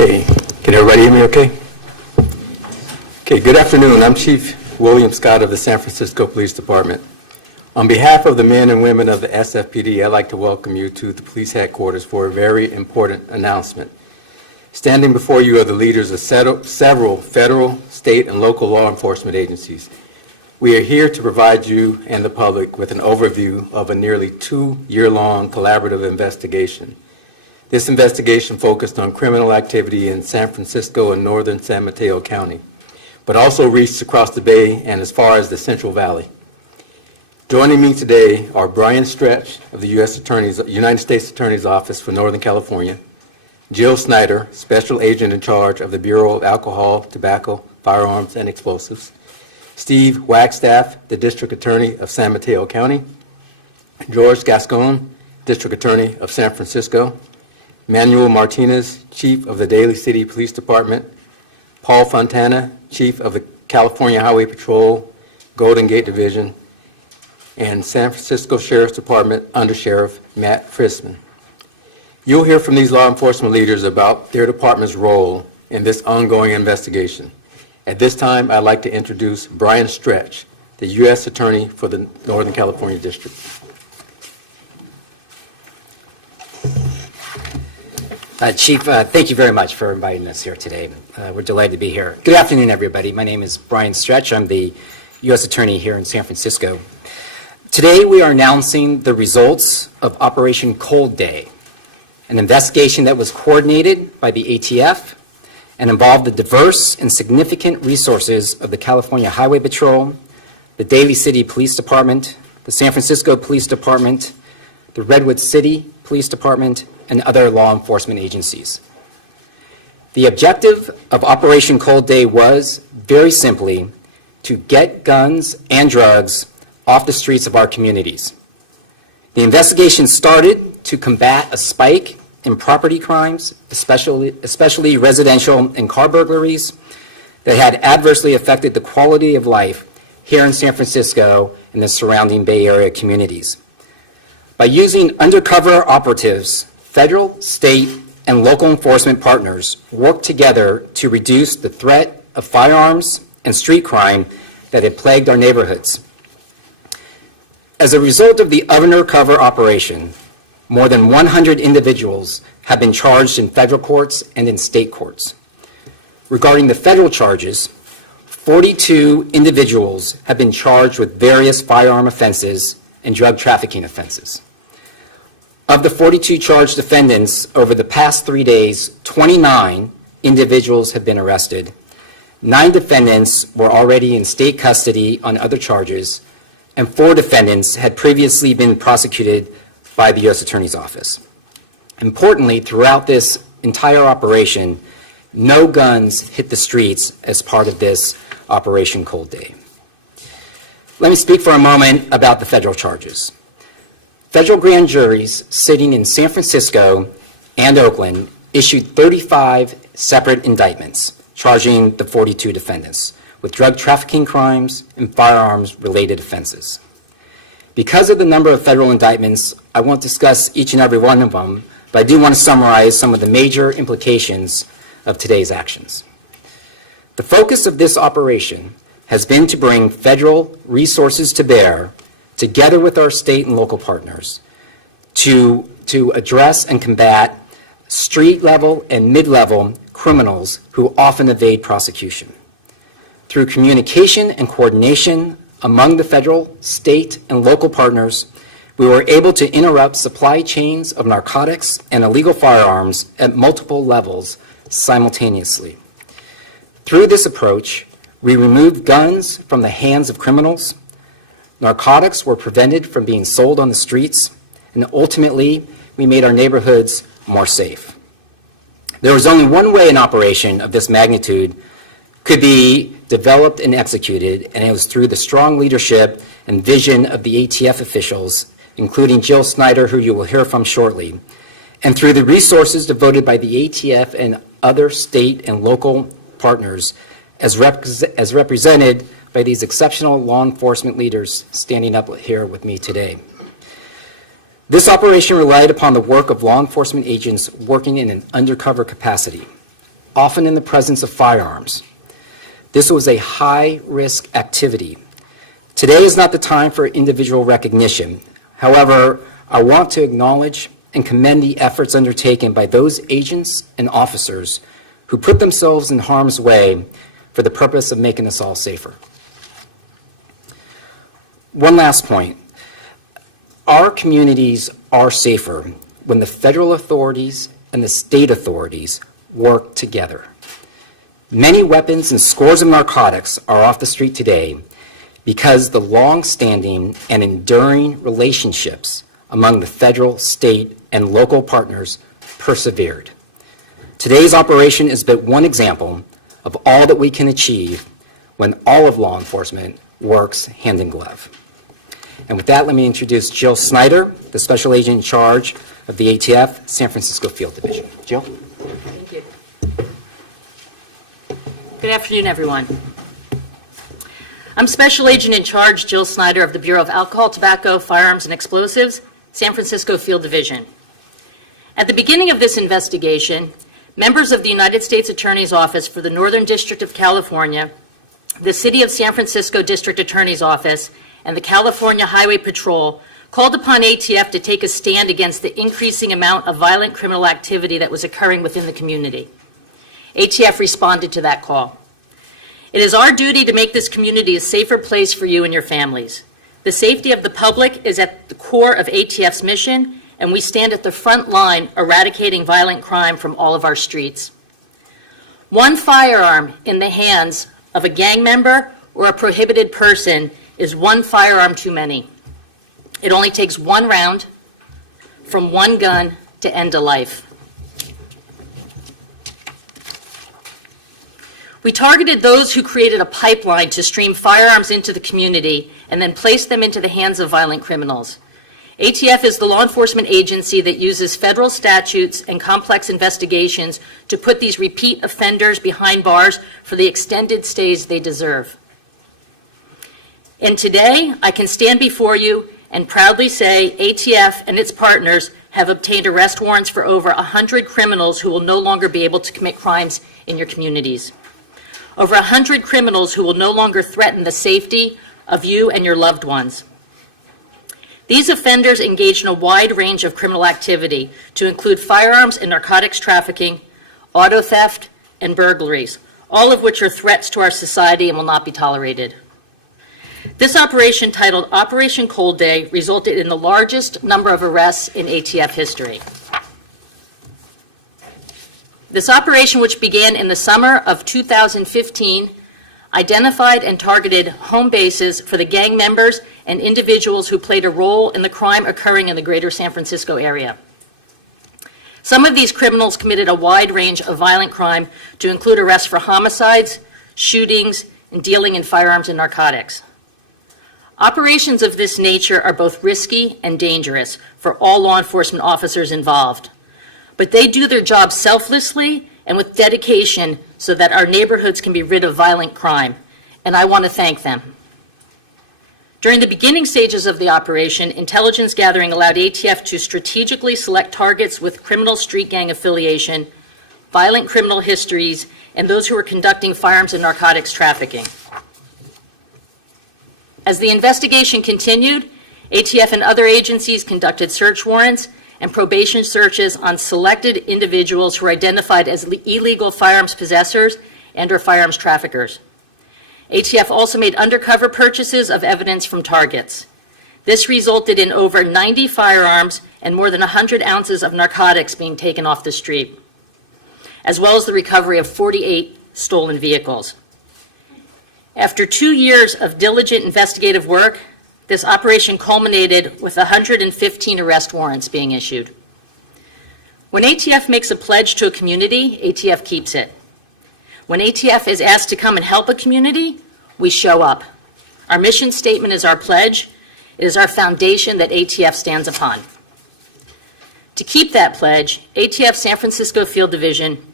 Okay, can everybody hear me okay? Okay, good afternoon. I'm Chief William Scott of the San Francisco Police Department. On behalf of the men and women of the SFPD, I'd like to welcome you to the police headquarters for a very important announcement. Standing before you are the leaders of several federal, state, and local law enforcement agencies. We are here to provide you and the public with an overview of a nearly 2-year-long collaborative investigation. This investigation focused on criminal activity in San Francisco and northern San Mateo County, but also reached across the Bay and as far as the Central Valley. Joining me today are Brian Stretch of the United States Attorney's Office for Northern California, Jill Snyder, Special Agent in charge of the Bureau of Alcohol, Tobacco, Firearms, and Explosives, Steve Wagstaff, the District Attorney of San Mateo County, George Gascón, District Attorney of San Francisco, Manuel Martinez, Chief of the Daly City Police Department, Paul Fontana, Chief of the California Highway Patrol, Golden Gate Division, and San Francisco Sheriff's Department Under Sheriff Matt Frisman. You'll hear from these law enforcement leaders about their department's role in this ongoing investigation. At this time, I'd like to introduce Brian Stretch, the U.S. Attorney for the Northern California District. Chief, thank you very much for inviting us here today. We're delighted to be here. Good afternoon, everybody. My name is Brian Stretch. I'm the U.S. Attorney here in San Francisco. Today, we are announcing the results of Operation Cold Day, an investigation that was coordinated by the ATF and involved the diverse and significant resources of the California Highway Patrol, the Daly City Police Department, the San Francisco Police Department, the Redwood City Police Department, and other law enforcement agencies. The objective of Operation Cold Day was, very simply, to get guns and drugs off the streets of our communities. The investigation started to combat a spike in property crimes, especially residential and car burglaries, that had adversely affected the quality of life here in San Francisco and the surrounding Bay Area communities. By using undercover operatives, federal, state, and local enforcement partners worked together to reduce the threat of firearms and street crime that had plagued our neighborhoods. As a result of the undercover operation, more than 100 individuals have been charged in federal courts and in state courts. Regarding the federal charges, 42 individuals have been charged with various firearm offenses and drug trafficking offenses. Of the 42 charged defendants, over the past 3 days, 29 individuals have been arrested. 9 defendants were already in state custody on other charges, and 4 defendants had previously been prosecuted by the U.S. Attorney's Office. Importantly, throughout this entire operation, no guns hit the streets as part of this Operation Cold Day. Let me speak for a moment about the federal charges. Federal grand juries sitting in San Francisco and Oakland issued 35 separate indictments charging the 42 defendants with drug trafficking crimes and firearms-related offenses. Because of the number of federal indictments, I won't discuss each and every one of them, but I do want to summarize some of the major implications of today's actions. The focus of this operation has been to bring federal resources to bear together with our state and local partners to address and combat street-level and mid-level criminals who often evade prosecution. Through communication and coordination among the federal, state, and local partners, we were able to interrupt supply chains of narcotics and illegal firearms at multiple levels simultaneously. Through this approach, we removed guns from the hands of criminals. Narcotics were prevented from being sold on the streets, and ultimately, we made our neighborhoods more safe. There was only one way an operation of this magnitude could be developed and executed, and it was through the strong leadership and vision of the ATF officials, including Jill Snyder, who you will hear from shortly, and through the resources devoted by the ATF and other state and local partners, as represented by these exceptional law enforcement leaders standing up here with me today. This operation relied upon the work of law enforcement agents working in an undercover capacity. often in the presence of firearms. This was a high-risk activity. Today is not the time for individual recognition. However, I want to acknowledge and commend the efforts undertaken by those agents and officers who put themselves in harm's way for the purpose of making us all safer. One last point. Our communities are safer when the federal authorities and the state authorities work together. Many weapons and scores of narcotics are off the street today because the long-standing and enduring relationships among the federal, state, and local partners persevered. Today's operation is but one example of all that we can achieve when all of law enforcement works hand in glove. And with that, let me introduce Jill Snyder, the Special Agent in charge of the ATF San Francisco Field Division. Jill? Thank you. Good afternoon, everyone. I'm Special Agent in charge Jill Snyder of the Bureau of Alcohol, Tobacco, Firearms, and Explosives, San Francisco Field Division. At the beginning of this investigation, members of the United States Attorney's Office for the Northern District of California, the City of San Francisco District Attorney's Office, and the California Highway Patrol called upon ATF to take a stand against the increasing amount of violent criminal activity that was occurring within the community. ATF responded to that call. It is our duty to make this community a safer place for you and your families. The safety of the public is at the core of ATF's mission, and we stand at the front line eradicating violent crime from all of our streets. One firearm in the hands of a gang member or a prohibited person is one firearm too many. It only takes one round from one gun to end a life. We targeted those who created a pipeline to stream firearms into the community and then place them into the hands of violent criminals. ATF is the law enforcement agency that uses federal statutes and complex investigations to put these repeat offenders behind bars for the extended stays they deserve. And today, I can stand before you and proudly say ATF and its partners have obtained arrest warrants for over 100 criminals who will no longer be able to commit crimes in your communities. Over 100 criminals who will no longer threaten the safety of you and your loved ones. These offenders engage in a wide range of criminal activity to include firearms and narcotics trafficking, auto theft, and burglaries, all of which are threats to our society and will not be tolerated. This operation, titled Operation Cold Day, resulted in the largest number of arrests in ATF history. This operation, which began in the summer of 2015, identified and targeted home bases for the gang members and individuals who played a role in the crime occurring in the greater San Francisco area. Some of these criminals committed a wide range of violent crime to include arrests for homicides, shootings, and dealing in firearms and narcotics. Operations of this nature are both risky and dangerous for all law enforcement officers involved, but they do their job selflessly and with dedication so that our neighborhoods can be rid of violent crime, and I want to thank them. During the beginning stages of the operation, intelligence gathering allowed ATF to strategically select targets with criminal street gang affiliation, violent criminal histories, and those who were conducting firearms and narcotics trafficking. As the investigation continued, ATF and other agencies conducted search warrants and probation searches on selected individuals who were identified as illegal firearms possessors and/or firearms traffickers. ATF also made undercover purchases of evidence from targets. This resulted in over 90 firearms and more than 100 ounces of narcotics being taken off the street, as well as the recovery of 48 stolen vehicles. After 2 years of diligent investigative work, this operation culminated with 115 arrest warrants being issued. When ATF makes a pledge to a community, ATF keeps it. When ATF is asked to come and help a community, we show up. Our mission statement is our pledge. It is our foundation that ATF stands upon. To keep that pledge, ATF San Francisco Field Division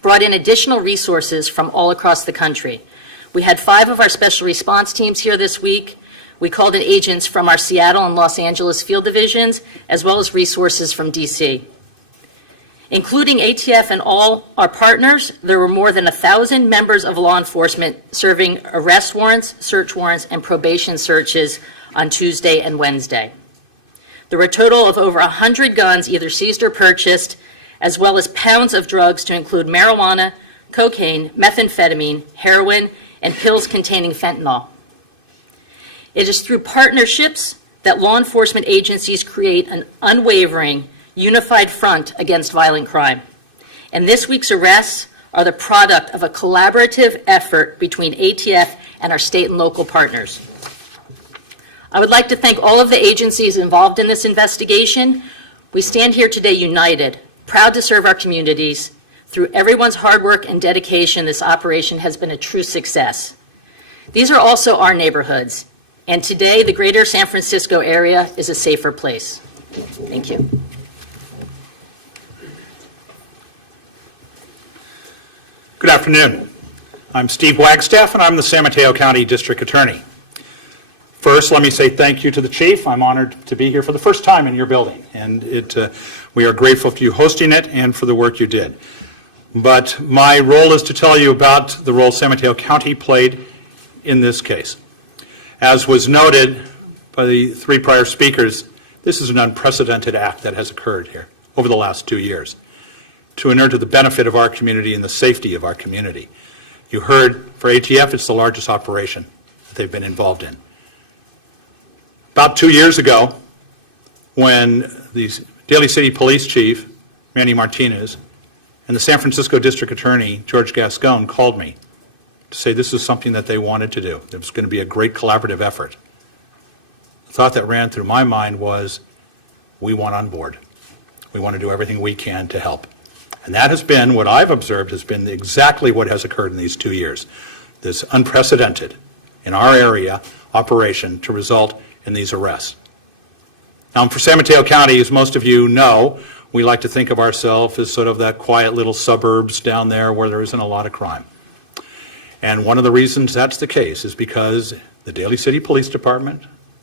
brought in additional resources from all across the country. We had 5 of our special response teams here this week. We called in agents from our Seattle and Los Angeles field divisions, as well as resources from DC. Including ATF and all our partners, there were more than 1,000 members of law enforcement serving arrest warrants, search warrants, and probation searches on Tuesday and Wednesday. There were a total of over 100 guns either seized or purchased, as well as pounds of drugs to include marijuana, cocaine, methamphetamine, heroin, and pills containing fentanyl. It is through partnerships that law enforcement agencies create an unwavering, unified front against violent crime. And this week's arrests are the product of a collaborative effort between ATF and our state and local partners. I would like to thank all of the agencies involved in this investigation. We stand here today united, proud to serve our communities. Through everyone's hard work and dedication, this operation has been a true success. These are also our neighborhoods, and today the greater San Francisco area is a safer place. Thank you. Good afternoon. I'm Steve Wagstaff, and I'm the San Mateo County District Attorney. First, let me say thank you to the Chief. I'm honored to be here for the first time in your building, and we are grateful for you hosting it and for the work you did. But my role is to tell you about the role San Mateo County played in this case. As was noted by the three prior speakers, this is an unprecedented act that has occurred here over the last 2 years to inure to the benefit of our community and the safety of our community. You heard for ATF, it's the largest operation that they've been involved in. About 2 years ago, when the Daly City Police Chief, Manny Martinez, and the San Francisco District Attorney, George Gascón, called me to say this is something that they wanted to do. It was going to be a great collaborative effort. The thought that ran through my mind was, we want on board. We want to do everything we can to help. And that has been, what I've observed, has been exactly what has occurred in these 2 years. This unprecedented, in our area, operation to result in these arrests. Now, for San Mateo County, as most of you know, we like to think of ourselves as sort of that quiet little suburbs down there where there isn't a lot of crime. And one of the reasons that's the case is because the Daly City Police Department,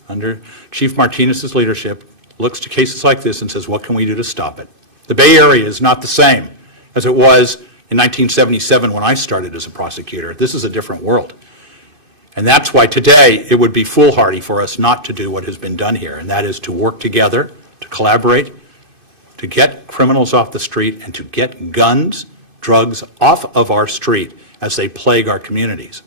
under Chief Martinez's leadership, looks to cases like this and says, what can we do to stop it? The Bay Area is not the same as it was in 1977 when I started as a prosecutor. This is a different world. And that's why today it would be foolhardy for us not to do what has been done here, and that is to work together, to collaborate, to get criminals off the street and to get guns, drugs off of our street as they plague our communities.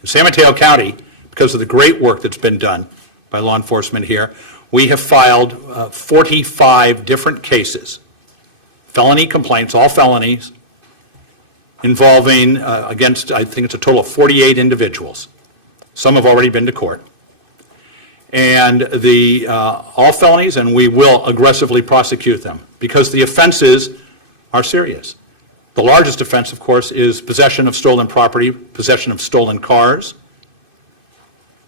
In San Mateo County, because of the great work that's been done by law enforcement here, we have filed 45 different cases, felony complaints, all felonies, involving against, I think it's a total of 48 individuals. Some have already been to court. And all felonies, and we will aggressively prosecute them because the offenses are serious. The largest offense, of course, is possession of stolen property, possession of stolen cars.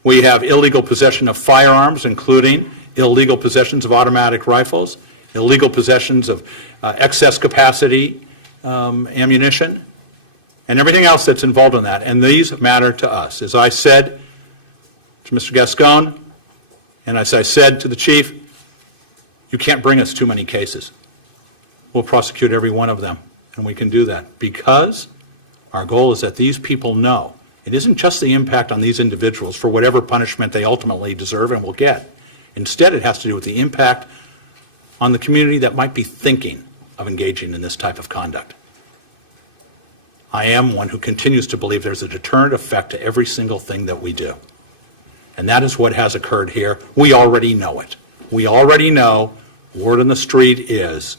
We have illegal possession of firearms, including illegal possessions of automatic rifles, illegal possessions of excess capacity ammunition, and everything else that's involved in that. And these matter to us. As I said to Mr. Gascón, and as I said to the Chief, you can't bring us too many cases. We'll prosecute every one of them, and we can do that because our goal is that these people know it isn't just the impact on these individuals for whatever punishment they ultimately deserve and will get. Instead, it has to do with the impact on the community that might be thinking of engaging in this type of conduct. I am one who continues to believe there's a deterrent effect to every single thing that we do. And that is what has occurred here. We already know it. We already know, word on the street is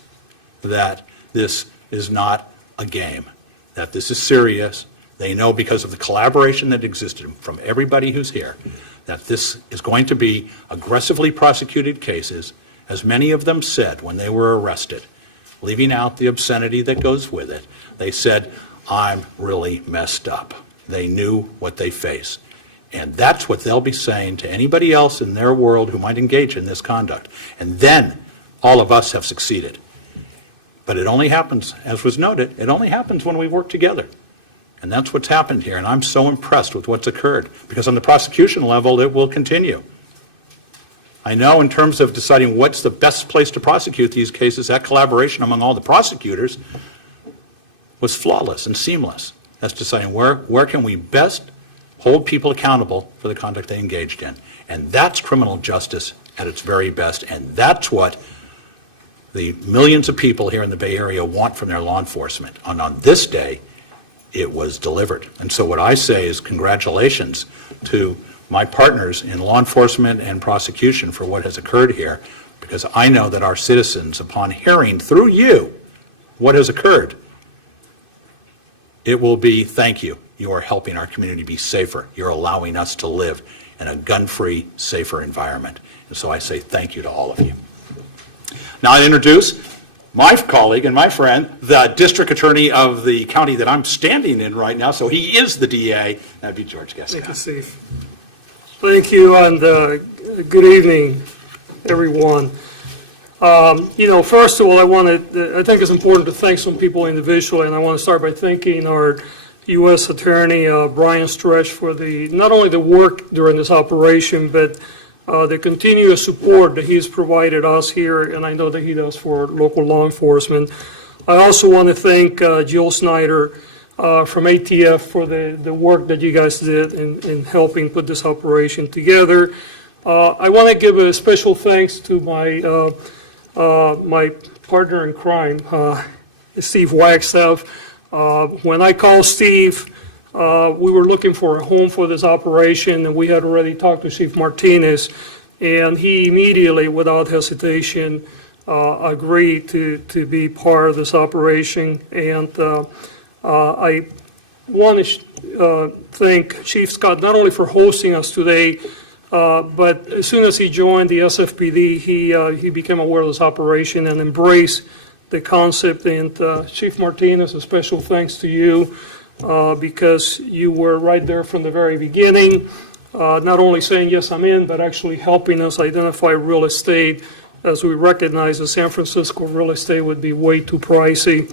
that this is not a game, that this is serious. They know because of the collaboration that existed from everybody who's here, that this is going to be aggressively prosecuted cases, as many of them said when they were arrested, leaving out the obscenity that goes with it. They said, I'm really messed up. They knew what they face. And that's what they'll be saying to anybody else in their world who might engage in this conduct. And then all of us have succeeded. But it only happens, as was noted, it only happens when we work together. And that's what's happened here. And I'm so impressed with what's occurred, because on the prosecution level, it will continue. I know in terms of deciding what's the best place to prosecute these cases, that collaboration among all the prosecutors was flawless and seamless. That's deciding where can we best hold people accountable for the conduct they engaged in. And that's criminal justice at its very best, and that's what the millions of people here in the Bay Area want from their law enforcement. And on this day, it was delivered. And so what I say is congratulations to my partners in law enforcement and prosecution for what has occurred here, because I know that our citizens, upon hearing through you what has occurred, it will be, thank you. You are helping our community be safer. You're allowing us to live in a gun-free, safer environment. And so I say thank you to all of you. Now I introduce my colleague and my friend, the district attorney of the county that I'm standing in right now, so he is the DA. That'd be George Gascón. Thank you, Steve. Thank you, and good evening, everyone. First of all, I think it's important to thank some people individually, and I want to start by thanking our U.S. Attorney, Brian Stretch, for not only the work during this operation, but the continuous support that he's provided us here, and I know that he does for local law enforcement. I also want to thank Jill Snyder from ATF for the work that you guys did in helping put this operation together. I want to give a special thanks to my partner in crime, Steve Wagstaff. When I called Steve, we were looking for a home for this operation, and we had already talked to Chief Martinez, and he immediately, without hesitation, agreed to be part of this operation. And I want to thank Chief Scott not only for hosting us today, but as soon as he joined the SFPD, he became aware of this operation and embraced the concept. And Chief Martinez, a special thanks to you because you were right there from the very beginning, not only saying, yes, I'm in, but actually helping us identify real estate, as we recognize that San Francisco real estate would be way too pricey.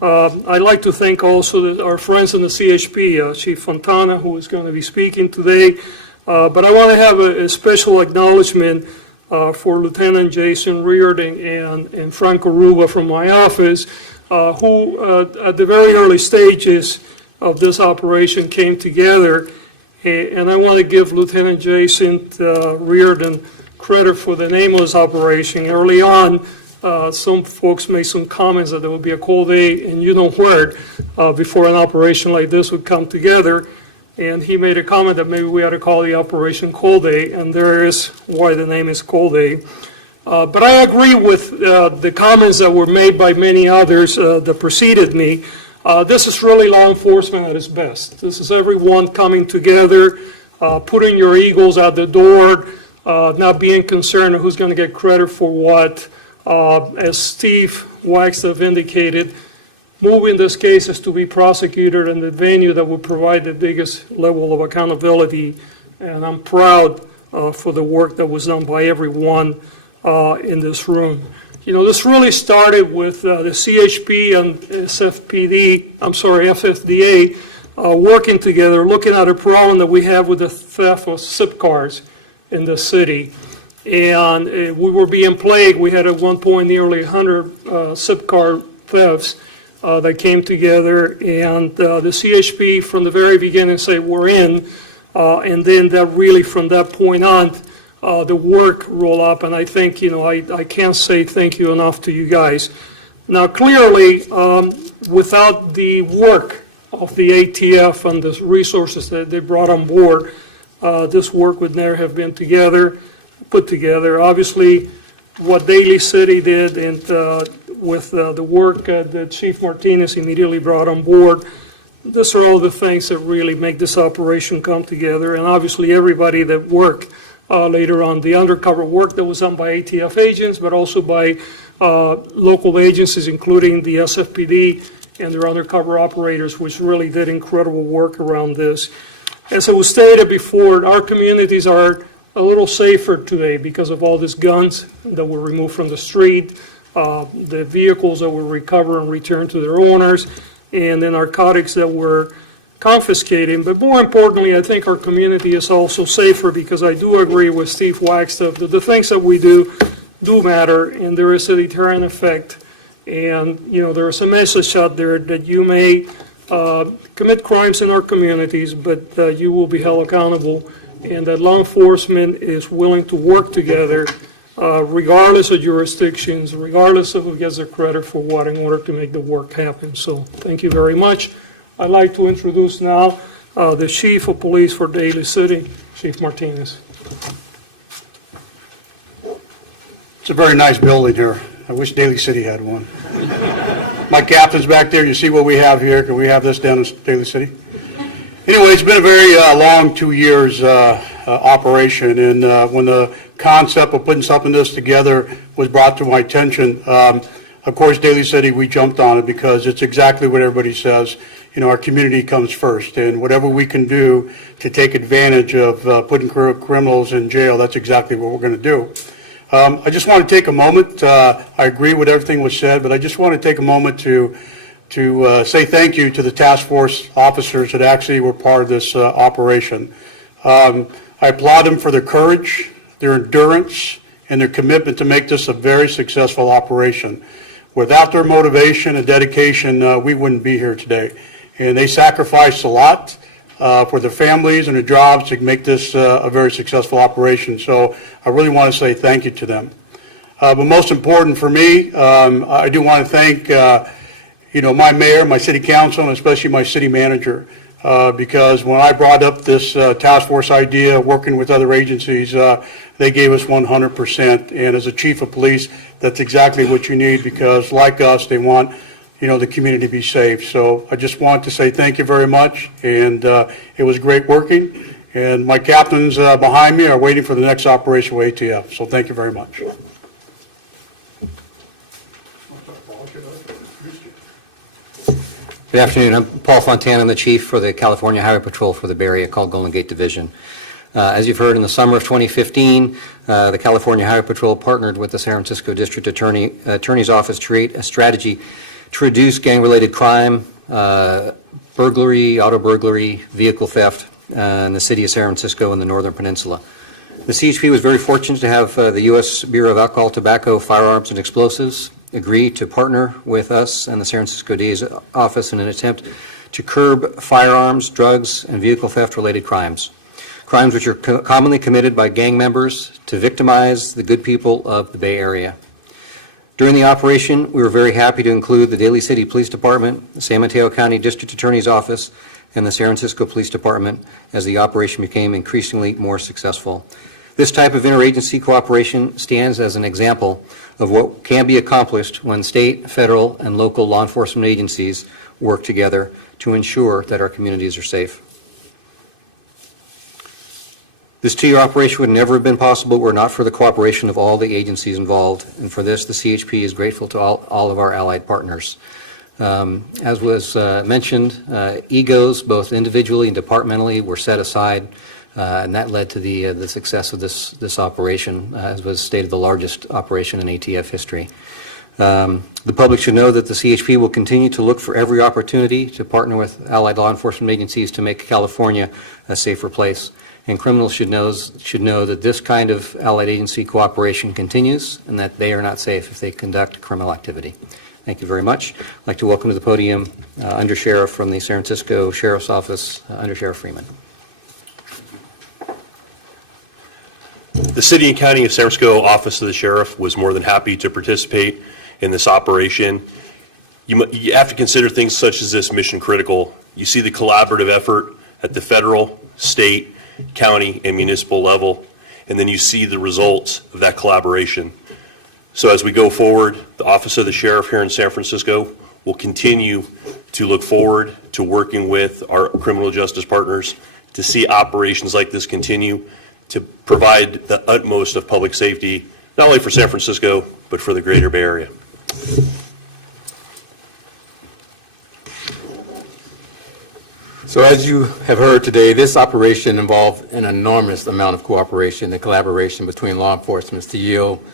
I'd like to thank also our friends in the CHP, Chief Fontana, who is going to be speaking today. But I want to have a special acknowledgement for Lieutenant Jason Reardon and Frank Aruba from my office, who at the very early stages of this operation came together. And I want to give Lieutenant Jason Reardon credit for the name of this operation. Early on, some folks made some comments that there would be a cold day and you know where before an operation like this would come together. And he made a comment that maybe we ought to call the operation Cold Day, and there is why the name is Cold Day. But I agree with the comments that were made by many others that preceded me. This is really law enforcement at its best. This is everyone coming together, putting your egos out the door, not being concerned of who's going to get credit for what. As Steve Wagstaff indicated, moving this case is to be prosecuted in the venue that will provide the biggest level of accountability. And I'm proud for the work that was done by everyone in this room. This really started with the CHP and FFDA working together, looking at a problem that we have with the theft of SIP cards in the city. And we were being plagued. We had at one point nearly 100 SIP card thefts that came together, and the CHP from the very beginning said we're in, and then that really from that point on the work rolled up, and I think I can't say thank you enough to you guys. Now clearly without the work of the ATF and the resources that they brought on board, this work would never have been put together. Obviously what Daly City did and with the work that Chief Martinez immediately brought on board, these are all the things that really make this operation come together. And obviously everybody that worked later on, the undercover work that was done by ATF agents, but also by local agencies, including the SFPD and their undercover operators, which really did incredible work around this. As it was stated before, our communities are a little safer today because of all these guns that were removed from the street, the vehicles that were recovered and returned to their owners, and the narcotics that were confiscating. But more importantly, I think our community is also safer, because I do agree with Steve Wagstaff that the things that we do matter, and there is a deterrent effect. And, there is a message out there that you may commit crimes in our communities, but you will be held accountable, and that law enforcement is willing to work together regardless of jurisdictions, regardless of who gets the credit for what, in order to make the work happen. So thank you very much. I'd like to introduce now the Chief of Police for Daly City, Chief Martinez. It's a very nice building here. I wish Daly City had one. My captain's back there. You see what we have here? Can we have this down in Daly City? Anyway, it's been a very long 2 years operation, and when the concept of putting something this together was brought to my attention, of course, Daly City, we jumped on it because it's exactly what everybody says. Our community comes first, and whatever we can do to take advantage of putting criminals in jail, that's exactly what we're going to do. I just want to take a moment. I agree with everything was said, but I just want to take a moment to say thank you to the task force officers that actually were part of this operation. I applaud them for their courage, their endurance, and their commitment to make this a very successful operation. Without their motivation and dedication, we wouldn't be here today. And they sacrificed a lot for their families and their jobs to make this a very successful operation. So I really want to say thank you to them. But most important for me, I do want to thank my mayor, my city council, and especially my city manager, because when I brought up this task force idea, working with other agencies, they gave us 100%. And as a chief of police, that's exactly what you need, because like us, they want the community to be safe. So I just want to say thank you very much, and it was great working. And my captains behind me are waiting for the next operation with ATF. So thank you very much. Good afternoon. I'm Paul Fontana. I'm the chief for the California Highway Patrol for the Bay Area, called Golden Gate Division. As you've heard, in the summer of 2015, the California Highway Patrol partnered with the San Francisco District Attorney's Office to create a strategy to reduce gang-related crime, burglary, auto burglary, vehicle theft in the city of San Francisco and the Northern Peninsula. The CHP was very fortunate to have the U.S. Bureau of Alcohol, Tobacco, Firearms, and Explosives agree to partner with us and the San Francisco DA's office in an attempt to curb firearms, drugs, and vehicle theft-related crimes which are commonly committed by gang members to victimize the good people of the Bay Area. During the operation, we were very happy to include the Daly City Police Department, the San Mateo County District Attorney's Office, and the San Francisco Police Department as the operation became increasingly more successful. This type of interagency cooperation stands as an example of what can be accomplished when state, federal, and local law enforcement agencies work together to ensure that our communities are safe. This two-year operation would never have been possible were it not for the cooperation of all the agencies involved, and for this, the CHP is grateful to all of our allied partners. As was mentioned, egos, both individually and departmentally, were set aside, and that led to the success of this operation, as was stated, the largest operation in ATF history. The public should know that the CHP will continue to look for every opportunity to partner with allied law enforcement agencies to make California a safer place. And criminals should know that this kind of allied agency cooperation continues, and that they are not safe if they conduct criminal activity. Thank you very much. I'd like to welcome to the podium Under Sheriff from the San Francisco Sheriff's Office, Under Sheriff Freeman. The City and County of San Francisco Office of the Sheriff was more than happy to participate in this operation. You have to consider things such as this mission critical. You see the collaborative effort at the federal, state, county, and municipal level, and then you see the results of that collaboration. So as we go forward, the Office of the Sheriff here in San Francisco will continue to look forward to working with our criminal justice partners to see operations like this continue to provide the utmost of public safety, not only for San Francisco, but for the greater Bay Area. So as you have heard today, this operation involved an enormous amount of cooperation and collaboration between law enforcement to yield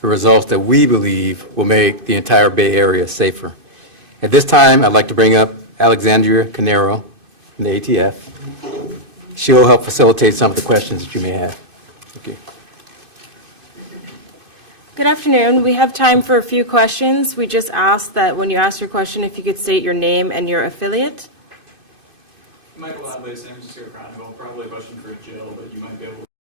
the results that we believe will make the entire Bay Area safer. At this time, I'd like to bring up Alexandria Canero, from the ATF. She'll help facilitate some of the questions that you may have. Okay. Good afternoon. We have time for a few questions. We just ask that when you ask your question, if you could state your name and your affiliate. Michael Adley, San Francisco Chronicle, probably a question for Jill, but you might be able